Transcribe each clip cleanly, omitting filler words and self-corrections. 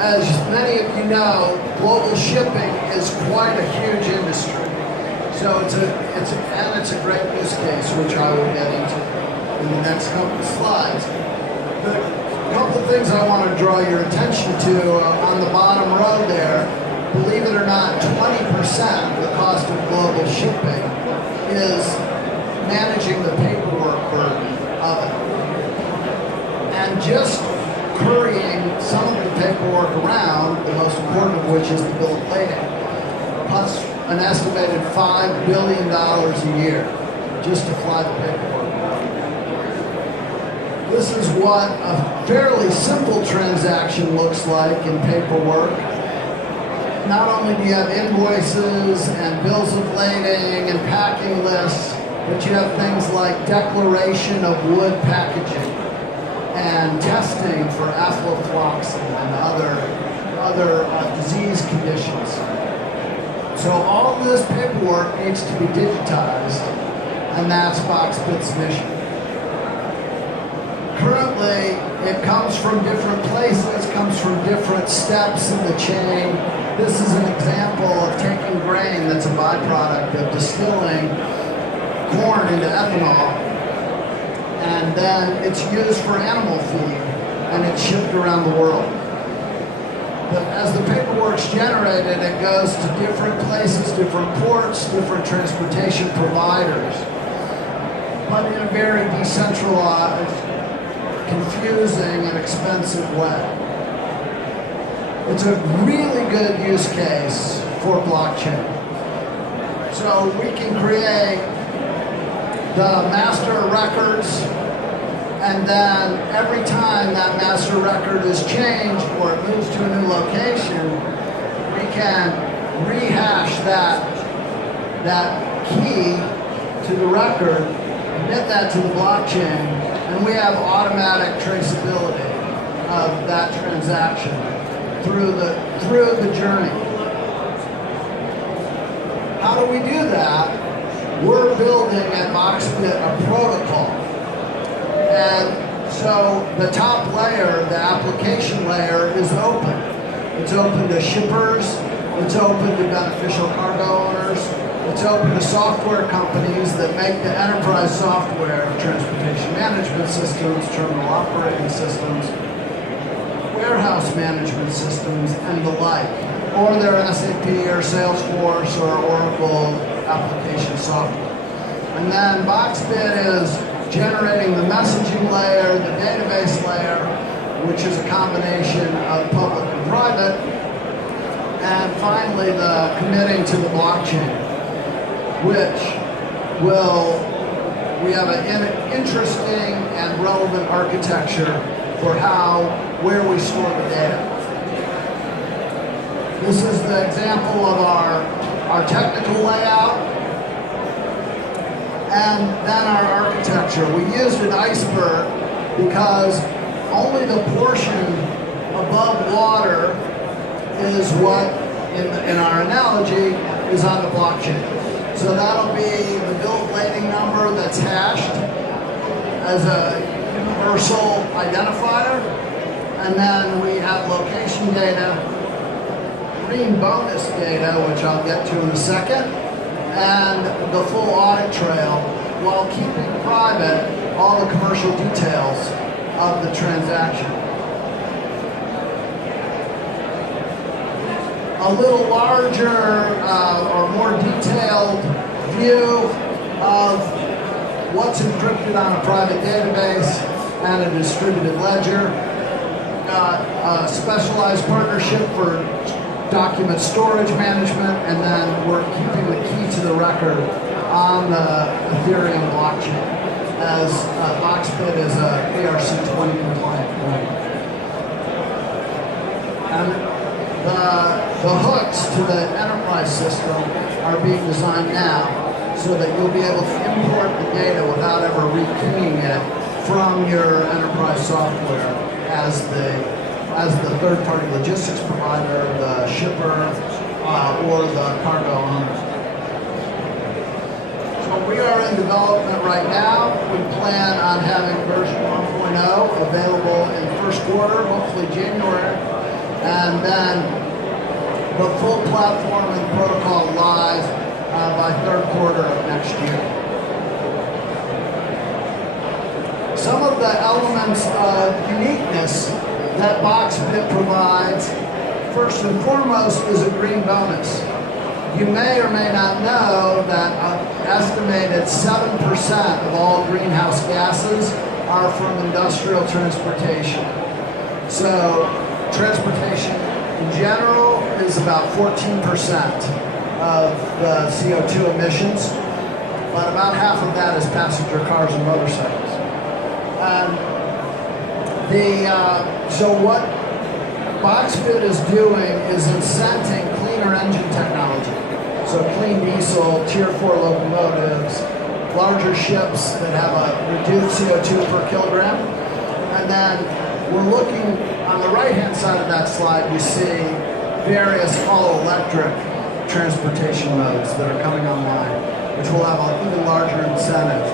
As many of you know, global shipping is quite a huge industry. So it's a great use case, which I will get into in the next couple of slides. But a couple of things I want to draw your attention to on the bottom row there. Believe it or not, 20% of the cost of global shipping is managing the paperwork burden of it. And just currying some of the paperwork around, the most important of which is the bill of lading, plus an estimated $5 billion a year just to fly the paperwork. This is what a fairly simple transaction looks like in paperwork. Not only do you have invoices and bills of lading and packing lists, but you have things like declaration of wood packaging and testing for aflatoxin and other disease conditions. So all of this paperwork needs to be digitized, and that's BoxBit's mission. Currently, it comes from different places, comes from different steps in the chain. This is an example of taking grain that's a byproduct of distilling corn into ethanol, and then it's used for animal feed, and it's shipped around the world. But as the paperwork's generated, it goes to different places, different ports, different transportation providers, but in a very decentralized, confusing, and expensive way. It's a really good use case for blockchain. So we can create the master of records, and then every time that master record is changed or it moves to a new location, we can rehash that key to the record, commit that to the blockchain, and we have automatic traceability of that transaction through the journey. How do we do that? We're building at BoxBit a protocol. And so the top layer, the application layer, is open. It's open to shippers, it's open to beneficial cargo owners, it's open to software companies that make the enterprise software, transportation management systems, terminal operating systems, warehouse management systems, and the like. Or their SAP or Salesforce or Oracle application software. And then BoxBit is generating the messaging layer, the database layer, which is a combination of public and private, and finally the committing to the blockchain, which we have an interesting and relevant architecture for where we store the data. This is the example of our technical layout, and then our architecture. We used an iceberg because only the portion above water is what, in our analogy, is on the blockchain. So that'll be the bill of lading number that's hashed as a universal identifier, and then we have location data, green bonus data, which I'll get to in a second, and the full audit trail, while keeping private all the commercial details of the transaction. A little larger or more detailed view of what's encrypted on a private database and a distributed ledger. Got a specialized partnership for document storage management, and then we're keeping the key to the record on the Ethereum blockchain, as BoxBit is a ERC20 compliant point. And the hooks to the enterprise system are being designed now so that you'll be able to import the data without ever rekeying it from your enterprise software as the third-party logistics provider, the shipper, or the cargo owner. So we are in development right now. We plan on having version 1.0 available in the first quarter, hopefully January. and then the full platform and protocol live by third quarter of next year. Some of the elements of uniqueness that BoxBit provides, first and foremost, is a green bonus. You may or may not know that an estimated 7% of all greenhouse gases are from industrial transportation. So transportation in general is about 14% of the CO2 emissions, but about half of that is passenger cars and motorcycles. So what BoxBit is doing is incenting cleaner engine technology. So clean diesel, Tier 4 locomotives, larger ships that have a reduced CO2 per kilogram. And then we're looking on the right-hand side of that slide, you see various all-electric transportation modes that are coming online, which will have an even larger incentive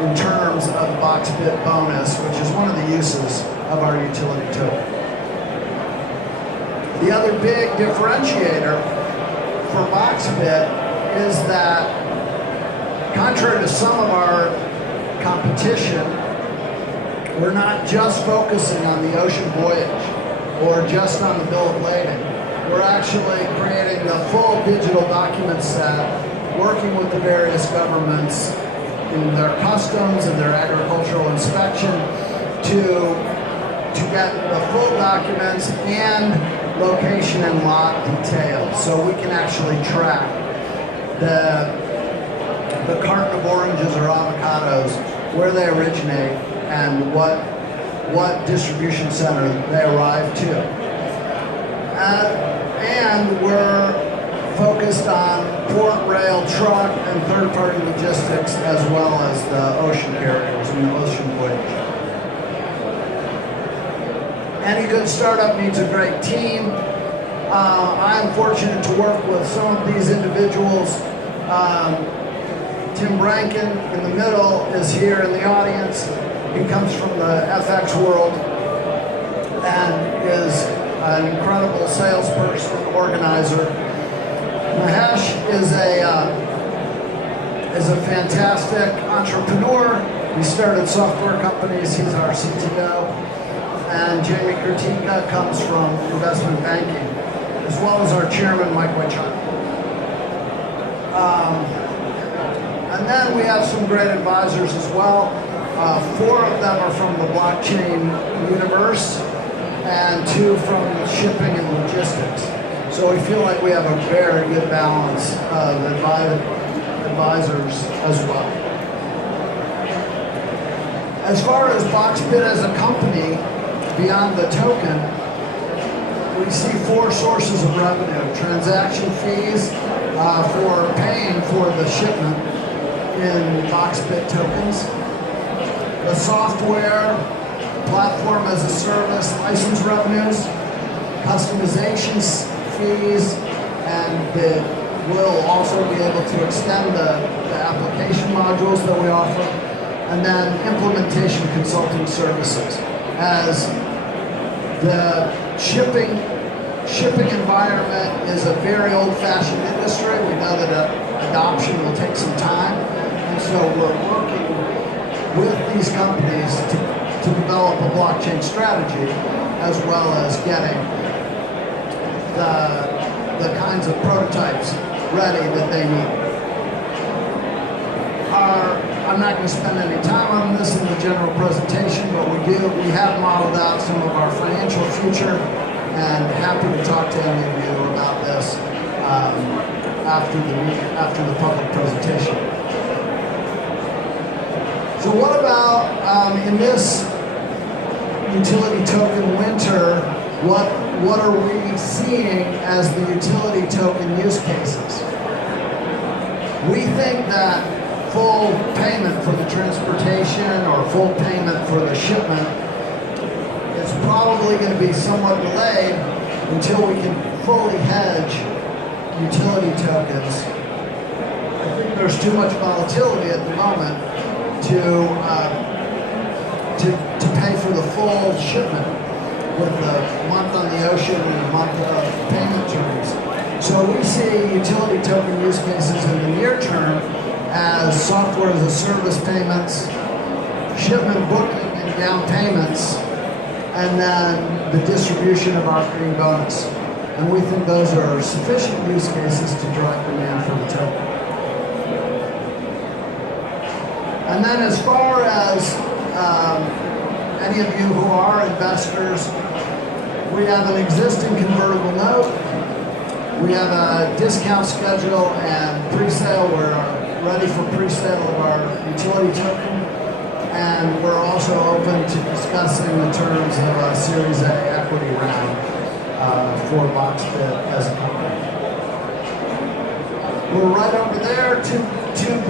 in terms of BoxBit bonus, which is one of the uses of our utility token. The other big differentiator for BoxBit is that, contrary to some of our competition, we're not just focusing on the ocean voyage or just on the bill of lading. We're actually creating the full digital document set, working with the various governments in their customs and their agricultural inspection to get the full documents and location and lot details, so we can actually track the carton of oranges or avocados, where they originate and what distribution center they arrive to. And we're focused on port, rail, truck, and third-party logistics, as well as the ocean carriers and the ocean voyage. Any good startup needs a great team. I'm fortunate to work with some of these individuals. Tim Brankin in the middle is here in the audience. He comes from the FX world and is an incredible salesperson, organizer. Mahesh is a fantastic entrepreneur. He started software companies. He's our CTO. And Jamie Kritika comes from investment banking, as well as our chairman, Mike Wychuk. And then we have some great advisors as well. 4 of them are from the blockchain universe, and 2 from shipping and logistics. So we feel like we have a very good balance of advisors as well. As far as BoxBit as a company, beyond the token, we see 4 sources of revenue. Transaction fees for paying for the shipment in BoxBit tokens. The software, platform as a service, license revenues, customization fees, and we'll also be able to extend the application modules that we offer, and then implementation consulting services. As the shipping environment is a very old-fashioned industry, we know that adoption will take some time, and so we're working with these companies to develop a blockchain strategy, as well as getting the kinds of prototypes ready that they need. I'm not going to spend any time on this in the general presentation, but we have modeled out some of our financial future, and happy to talk to any of you about this after the public presentation. So what about in this utility token winter, what are we seeing as the utility token use cases? We think that full payment for the transportation or full payment for the shipment is probably going to be somewhat delayed until we can fully hedge utility tokens. I think there's too much volatility at the moment to pay for the full shipment. with a month on the ocean and a month of payment terms. So we see utility token use cases in the near term as software as a service payments, shipment booking and down payments, and then the distribution of operating bonus. And we think those are sufficient use cases to drive demand for the token. And then as far as any of you who are investors, we have an existing convertible note. We have a discount schedule and pre-sale. We're ready for pre-sale of our utility token. And we're also open to discussing the terms of a Series A equity round for BoxBit as a company. We're right over there, two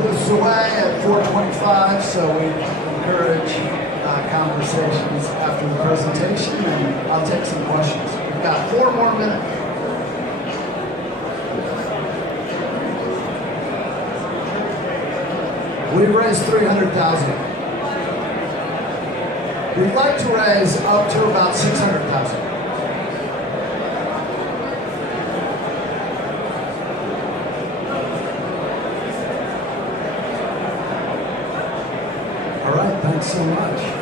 booths away at 425, so we encourage conversations after the presentation, and I'll take some questions. We've got 4 more minutes. We've raised $300,000. We'd like to raise up to about $600,000. All right, thanks so much.